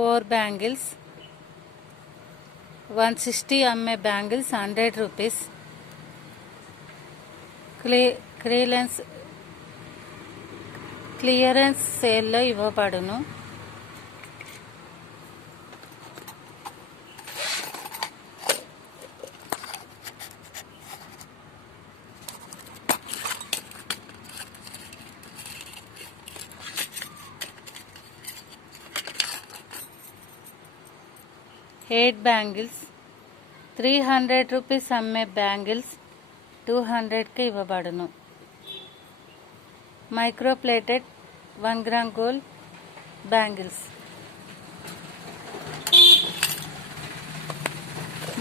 4 bangles, 160 mm bangles 100 rupees. Clearance సేల్లో ఇవ్వబడును. Eight bangles 300 rupees అమ్మే బ్యాంగిల్స్ 200కి ఇవ్వబడును. Micro plated 1 gram gold bangles.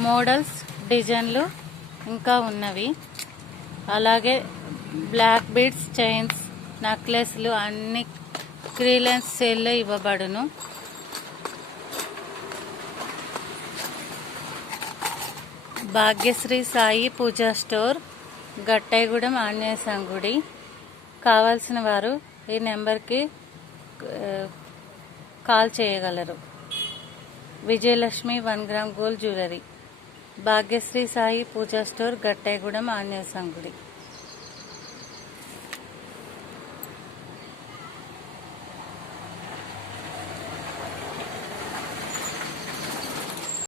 Models, డిజైన్లు ఇంకా ఉన్నవి. అలాగే బ్లాక్ బీడ్స్, చైన్స్, నెక్లెస్లు అన్ని క్లియరెన్స్ సేల్లో ఇవ్వబడును. భాగ్యశ్రీ సాయి పూజా స్టోర్, గట్టైగూడెం, ఆంజనేయ స్వామి గుడి. కావాల్సిన వారు ఈ నెంబర్కి కాల్ చేయగలరు. Vijayalakshmi 1 gram gold jewellery, Bhagyashree Sai Pooja store, Gattaigudem, Anjaneya Swamy గుడి.